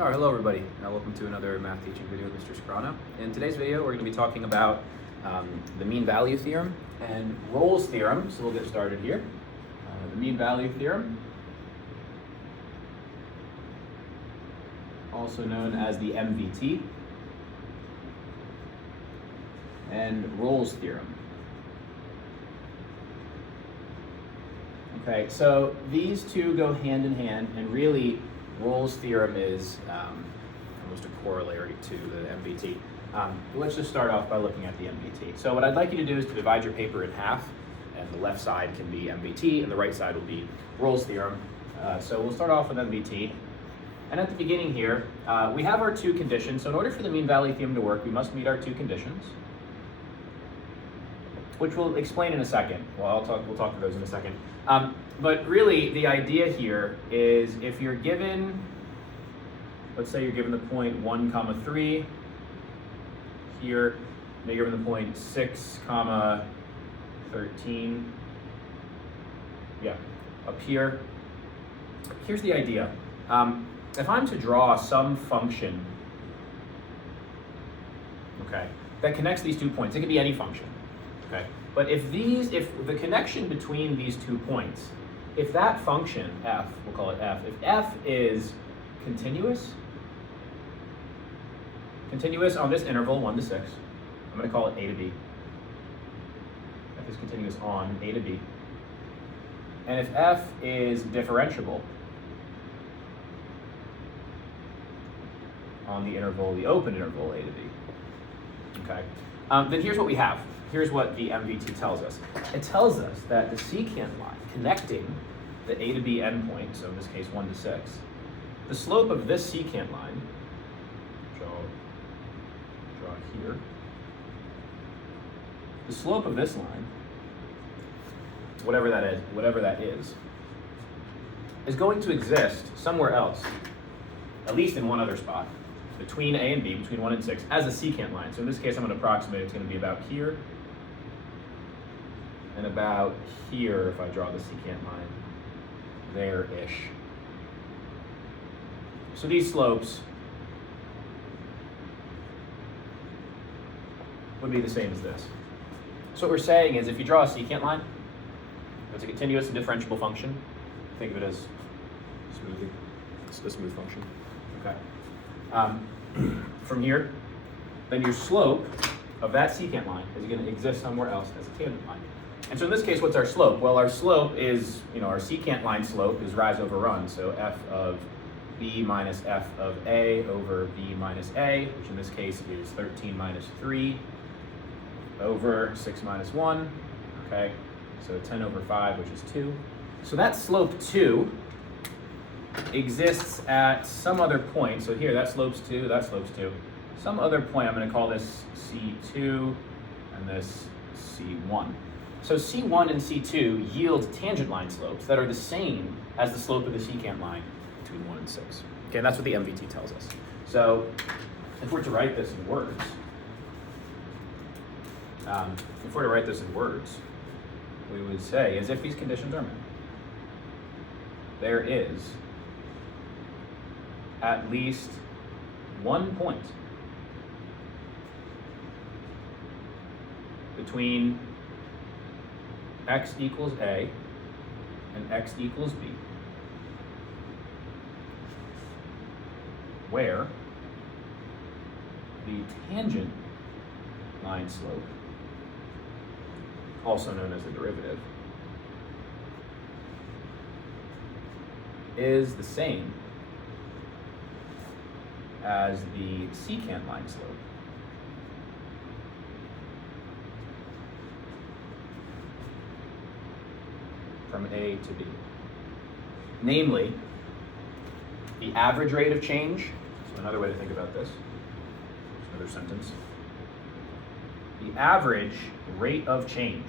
All right, hello everybody. Welcome to another math teaching video with Mr. Scrano. In today's video, we're going to be talking about the mean value theorem and Rolle's theorem. So we'll get started here. The mean value theorem, also known as the MVT, and Rolle's theorem. Okay, so these two go hand in hand, and really Rolle's theorem is almost a corollary to the MVT. Let's just start off by looking at the MVT. So what I'd like you to do is to divide your paper in half, and the left side can be MVT, and the right side will be Rolle's theorem. So we'll start off with MVT. And at the beginning here, we have our two conditions. So in order for the mean value theorem to work, we must meet our two conditions, which we'll explain in a second. Well, we'll talk to those in a second. But really, the idea here is if you're given, let's say you're given the point 1, 3, here, and you're given the point 6, 13, yeah, up here. Here's the idea. If I'm to draw some function, okay, that connects these 2 points, it could be any function, okay? But if the connection between these 2 points, if that function, f, we'll call it f, if f is continuous on this interval, 1 to 6, I'm going to call it a to b. F is continuous on a to b. And if f is differentiable on the interval, the open interval, a to b, okay, then here's what we have. Here's what the MVT tells us. It tells us that the secant line connecting the a to b endpoint, so in this case 1 to 6, the slope of this secant line, which I'll draw here, the slope of this line, whatever that is going to exist somewhere else, at least in one other spot, between a and b, between 1 and 6, as a secant line. So in this case, I'm going to approximate it's going to be about here and about here if I draw the secant line, there-ish. So these slopes would be the same as this. So what we're saying is if you draw a secant line, it's a continuous and differentiable function. Think of it as smoothie. It's a smooth function. Okay. From here, then your slope of that secant line is going to exist somewhere else as a tangent line. And so in this case, what's our slope? Well, our slope is, our secant line slope is rise over run. So f of b minus f of a over b minus a, which in this case is 13 minus 3 over 6 minus 1. Okay, so 10 over 5, which is 2. So that slope 2 exists at some other point. So here, that slope's 2, that slope's 2. Some other point, I'm going to call this C2 and this C1. So C1 and C2 yield tangent line slopes that are the same as the slope of the secant line between 1 and 6. Okay, and that's what the MVT tells us. So if we're to write this in words, we would say, as if these conditions are met, there is at least one point between x equals a and x equals b where the tangent line slope, also known as the derivative, is the same as the secant line slope. From A to B. Namely, the average rate of change, so another way to think about this, another sentence, the average rate of change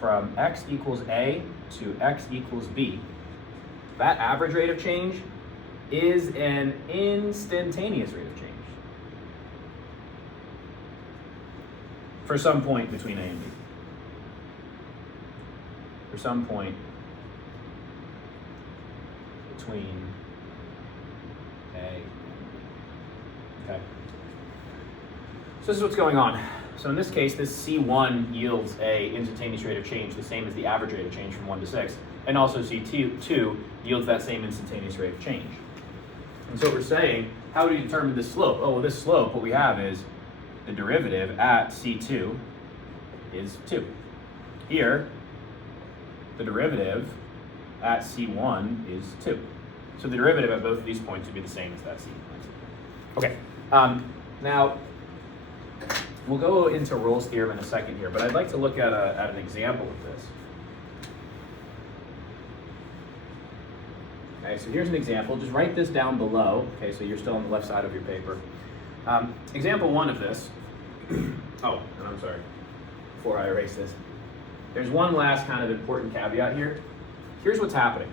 from x equals A to x equals B, that average rate of change is an instantaneous rate of change for some point between A and B. For some point between A Okay. So this is what's going on. So in this case, this C1 yields a instantaneous rate of change the same as the average rate of change from 1 to 6, and also C2 yields that same instantaneous rate of change. And so we're saying, how do we determine this slope? Oh, well, this slope, what we have is the derivative at C2 is 2. Here, the derivative at C1 is 2. So the derivative at both of these points would be the same as that C. Okay, now we'll go into Rolle's theorem in a second here, but I'd like to look at an example of this. Okay, so here's an example. Just write this down below. Okay, so you're still on the left side of your paper. Example 1 of this. Oh, and I'm sorry. Before I erase this, there's one last kind of important caveat here. Here's what's happening.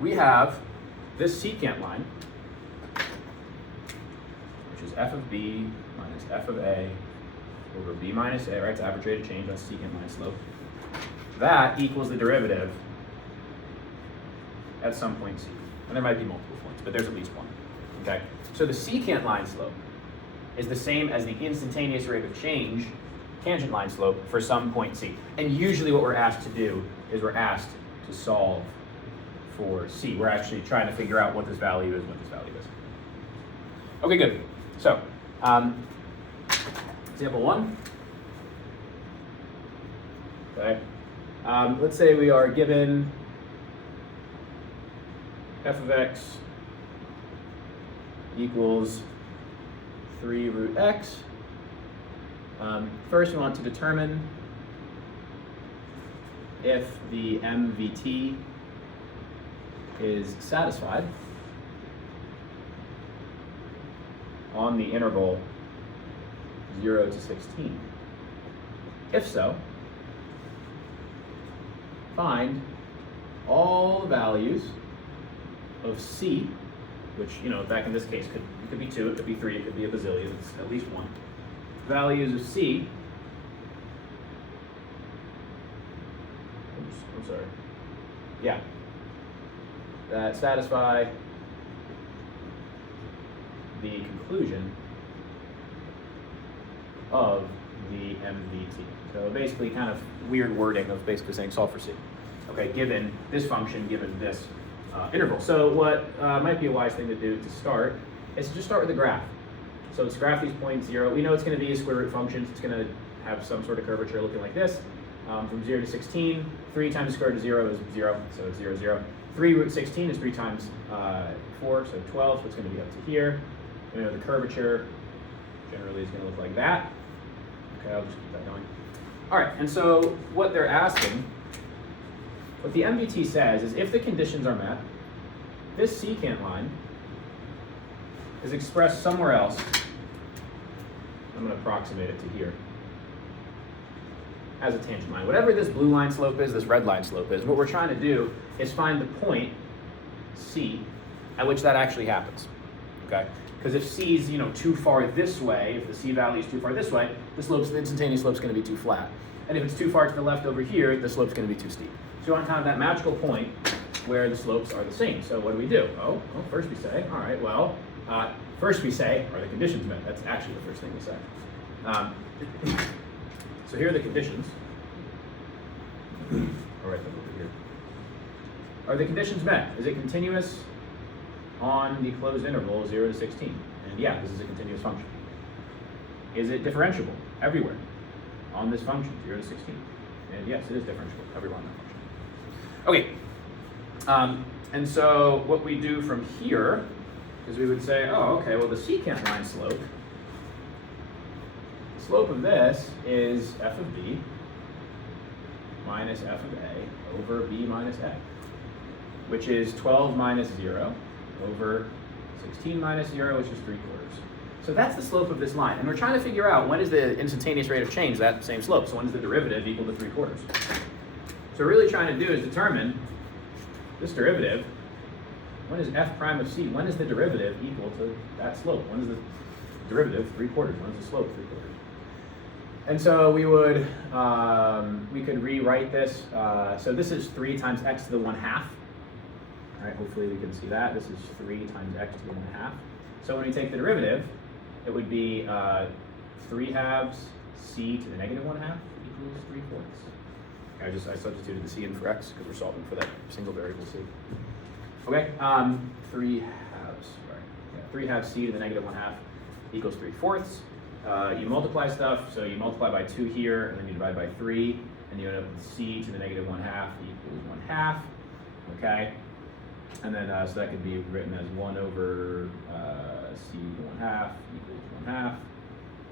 We have this secant line, which is f of b minus f of a over b minus a, right? It's average rate of change, that's secant line slope. That equals the derivative at some point c. And there might be multiple points, but there's at least one. Okay? So the secant line slope is the same as the instantaneous rate of change tangent line slope for some point c. And usually what we're asked to do is we're asked to solve for c. We're actually trying to figure out what this value is, what this value is. Okay, good. So, example 1. Okay. Let's say we are given f of x equals 3 root x. First, we want to determine if the MVT is satisfied on the interval 0 to 16. If so, find all the values of c, which, back in this case, it could be 2, it could be 3, it could be a bazillion, it's at least 1. Values of c, I'm sorry, yeah, that satisfy the conclusion of the MVT. So basically kind of weird wording of basically saying solve for c. Okay, given this function, given this interval. So what might be a wise thing to do to start is to just start with the graph. So let's graph these points 0. We know it's going to be a square root function. It's going to have some sort of curvature looking like this. From 0 to 16, 3 times the square root of 0 is 0, so it's 0, 0. 3 root 16 is 3 times 4, so 12, so it's going to be up to here. We know the curvature generally is going to look like that. Okay, I'll just keep that going. All right, and so what they're asking, what the MVT says is if the conditions are met, this secant line is expressed somewhere else. I'm going to approximate it to here as a tangent line. Whatever this blue line slope is, this red line slope is, what we're trying to do is find the point C at which that actually happens. Okay? Because if C is too far this way, if the C value is too far this way, the instantaneous slope is going to be too flat. And if it's too far to the left over here, the slope's going to be too steep. So we want kind of that magical point where the slopes are the same. So what do? Oh, first we say, all right, well, first we say, are the conditions met? That's actually the first thing we say. So here are the conditions. I'll write them over here. Are the conditions met? Is it continuous on the closed interval 0 to 16? And yeah, this is a continuous function. Is it differentiable everywhere on this function 0 to 16? And yes, it is differentiable everywhere on that function. Okay. And so what we do from here is we would say, oh, okay, well the secant line slope, the slope of this is f of b minus f of a over b minus a, which is 12 minus 0 over 16 minus 0, which is 3/4. So that's the slope of this line. And we're trying to figure out when is the instantaneous rate of change that same slope. So when is the derivative equal to 3/4? So what we're really trying to do is determine this derivative. When is f prime of c? When is the derivative equal to that slope? When is the derivative 3/4? When is the slope 3/4? And so we would, we could rewrite this. So this is 3 times x to the 1/2. All right, hopefully we can see that. This is 3 times x to the 1/2. So when we take the derivative, it would be 3/2 c to the negative 1/2 equals 3/4. I substituted the c in for x because we're solving for that single variable c. Okay, 3/2, right? Yeah, 3/2 c to the negative 1/2 equals 3/4. You multiply stuff, so you multiply by 2 here, and then you divide by 3, and you end up with c to the negative 1/2 equals 1/2. Okay, and then so that could be written as 1 over c to the 1/2 equals 1/2.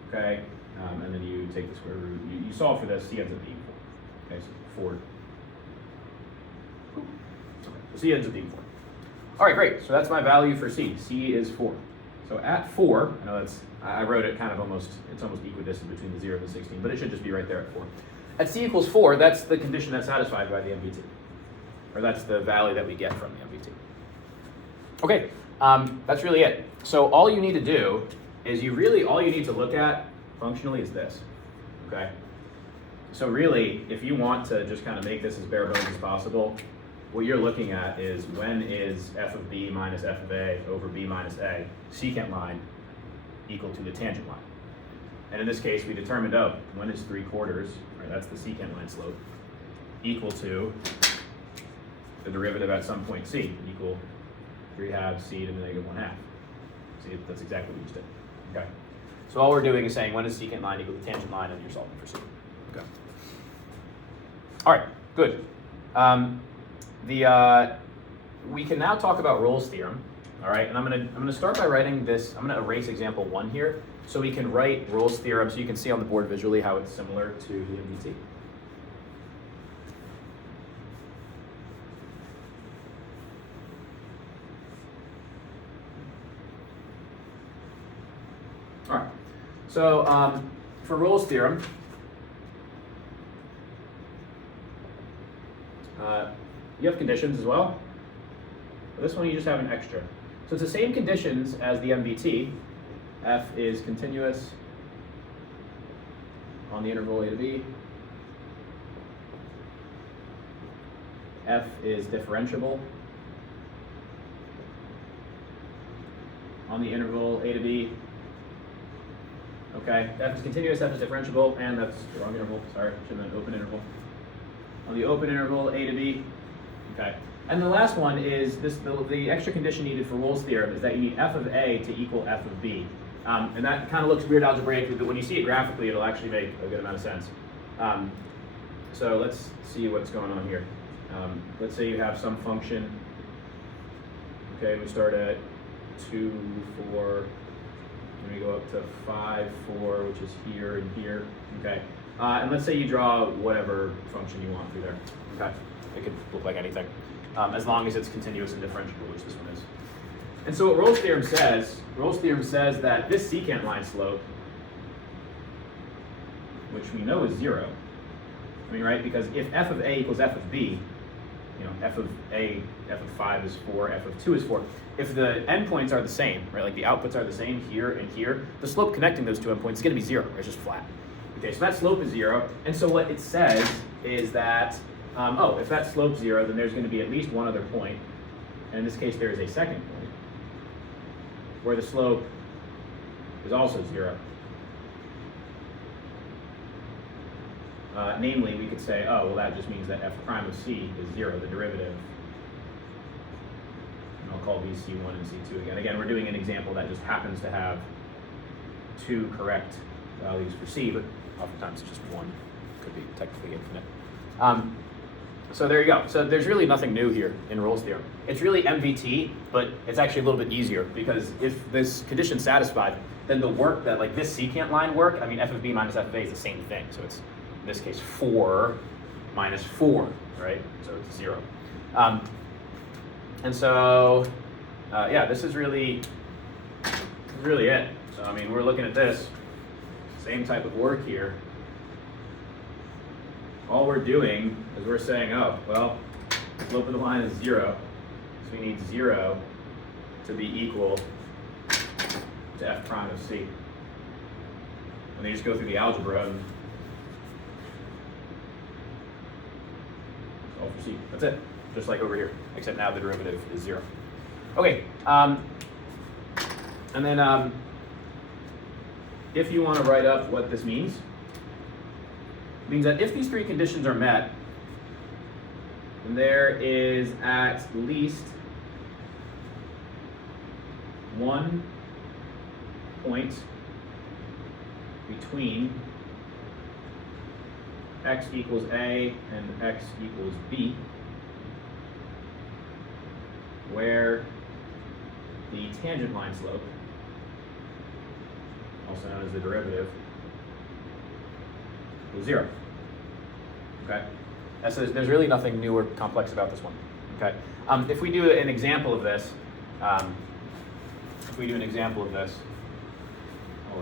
Okay, and then you take the square root. You solve for this. C ends up being 4. Okay, so 4. Okay, so C ends up being 4. All right, great. So that's my value for C. C is 4. So at 4, I know I wrote it kind of it's almost equidistant between the 0 and the 16, but it should just be right there at 4. At C equals 4, that's the condition that's satisfied by the MVT. Or that's the value that we get from the MVT. Okay, that's really it. So all you need to do is all you need to look at functionally is this, okay? So really, if you want to just kind of make this as bare bones as possible, what you're looking at is when is f of b minus f of a over b minus a, secant line, equal to the tangent line. And in this case, we determined, when is 3/4, right, that's the secant line slope, equal to the derivative at some point c, equal 3/2 c to the negative 1/2. See, that's exactly what we just did. Okay. So all we're doing is saying when is secant line equal to tangent line, and you're solving for c. Okay. All right, good. We can now talk about Rolle's theorem. All right, and I'm gonna start by writing this. I'm gonna erase example 1 here, so we can write Rolle's theorem, so you can see on the board visually how it's similar to the MVT. All right, so for Rolle's theorem, you have conditions as well. But this one you just have an extra. So it's the same conditions as the MVT. F is continuous on the interval a to b. F is differentiable on the interval a to b. Okay, F is continuous, F is differentiable, and that's the wrong interval, sorry, should have been open interval. On the open interval a to b. Okay, and the last one is the extra condition needed for Rolle's theorem is that you need f of a to equal f of b. And that kind of looks weird algebraically, but when you see it graphically, it'll actually make a good amount of sense. So let's see what's going on here. Let's say you have some function. Okay, we start at 2, 4, and we go up to 5, 4, which is here and here. Okay, and let's say you draw whatever function you want through there. Okay, it could look like anything, as long as it's continuous and differentiable, which this one is. And so what Rolle's theorem says that this secant line slope, which we know is 0, I mean, right? Because if f of a equals f of b, you know, f of a, f of 5 is 4, f of 2 is 4. If the endpoints are the same, right, like the outputs are the same here and here, the slope connecting those two endpoints is going to be 0, right? It's just flat. Okay, so that slope is 0, and so what it says is that, if that slope's 0, then there's going to be at least one other point, and in this case there is a second point, where the slope is also 0. Namely, we could say, oh, well, that just means that f prime of c is 0, the derivative. And I'll call these c1 and c2 again. Again, we're doing an example that just happens to have 2 correct values for c, but oftentimes it's just 1. Could be technically infinite. So there you go. So there's really nothing new here in Rolle's theorem. It's really MVT, but it's actually a little bit easier, because if this condition's satisfied, then the work that, like this secant line work, I mean, f of b minus f of a is the same thing. So it's, in this case, 4 minus 4, right? So it's 0. And so, yeah, this is really it. So, I mean, we're looking at this, same type of work here. All we're doing is we're saying, oh, well, the slope of the line is 0, so we need 0 to be equal to f prime of c. And then you just go through the algebra and solve for c. That's it. just like over here, except now the derivative is 0. Okay, and then if you want to write up what this means, it means that if these three conditions are met, then there is at least one point between x equals a and x equals b where the tangent line slope, also known as the derivative, equals 0. Okay? And so there's really nothing new or complex about this one. Okay? If we do an example of this, I'll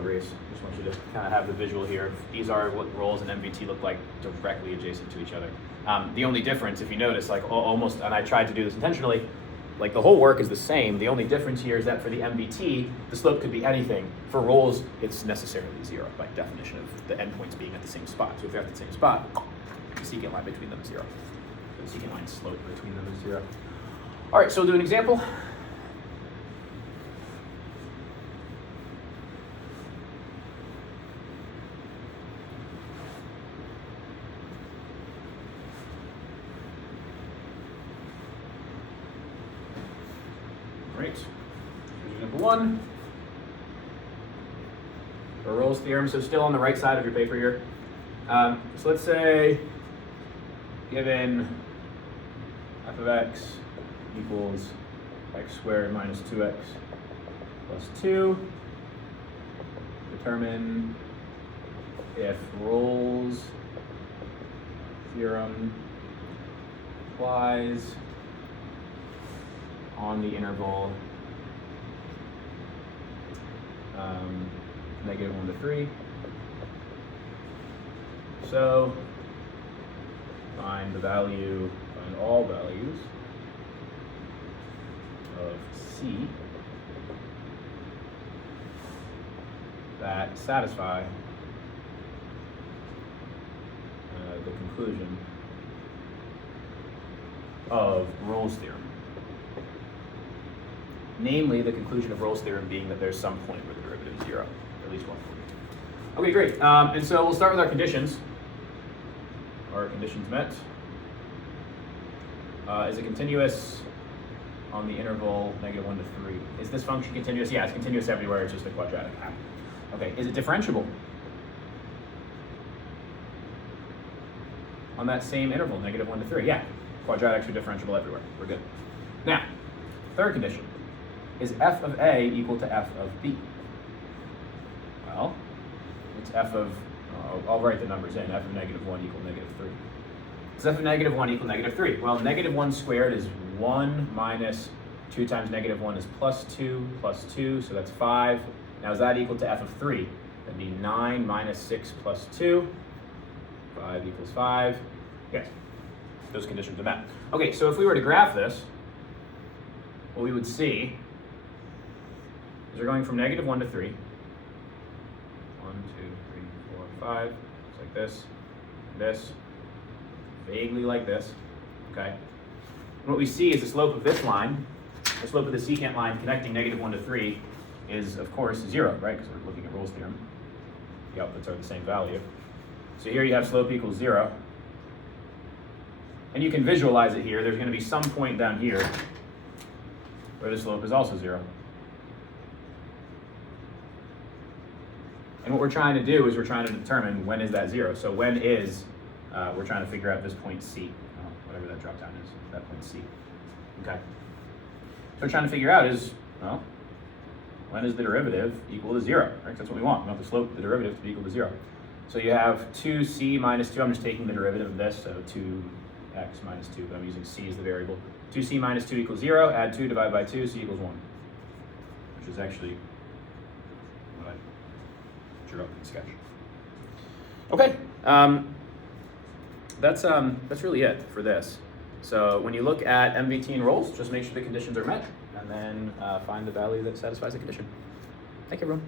erase. Just want you to kind of have the visual here. These are what roles and MVT look like directly adjacent to each other. The only difference, if you notice, like almost, and I tried to do this intentionally, like the whole work is the same. The only difference here is that for the MVT, the slope could be anything. For roles, it's necessarily 0 by definition of the endpoints being at the same spot. So if they're at the same spot, the secant line between them is 0. The secant line slope between them is 0. All right, so we'll do an example. Right, here's example 1. For Rolle's theorem, so still on the right side of your paper here. So let's say given f of x equals x squared minus 2x plus 2, determine if Rolle's theorem applies on the interval -1 to 3. So find all values of C that satisfy the conclusion of Rolle's theorem. Namely, the conclusion of Rolle's theorem being that there's some point where the derivative is 0, at least one point. Okay, great. And so we'll start with our conditions. Are conditions met? Is it continuous on the interval -1 to 3? Is this function continuous? Yeah, it's continuous everywhere. It's just a quadratic half. Okay, is it differentiable on that same interval, -1 to 3? Yeah, quadratics are differentiable everywhere. We're good. Now, third condition. Is f of a equal to f of b? Well, it's f of, I'll write the numbers in, f of -1 equal -3. Is f of -1 equal -3? Well, -1 squared is 1 minus 2 times -1 is plus 2, so that's 5. Now is that equal to f of 3? That'd be 9 minus 6 plus 2, 5 equals 5. Yes, those conditions are met. Okay, so if we were to graph this, what we would see is we're going from -1 to 3. 1, 2, 3, 4, 5. It's like this, vaguely like this, okay? And what we see is the slope of this line, the slope of the secant line connecting -1 to 3 is, of course, 0, right? Because we're looking at Rolle's theorem. The outputs are the same value. So here you have slope equals 0. And you can visualize it here. There's going to be some point down here where the slope is also 0. And what we're trying to do is we're trying to determine when is that 0. So when is, we're trying to figure out this point C, whatever that drop down is, that point C. Okay. So we're trying to figure out is, well, when is the derivative equal to 0, right? That's what we want. We want the slope, the derivative to be equal to 0. So you have 2c minus 2. I'm just taking the derivative of this, so 2x minus 2, but I'm using c as the variable. 2c minus 2 equals 0. Add 2, divide by 2, c equals 1, which is actually what I drew up in the sketch. Okay, that's really it for this. So when you look at MVT and Rolle's, just make sure the conditions are met, and then find the value that satisfies the condition. Thank you, everyone.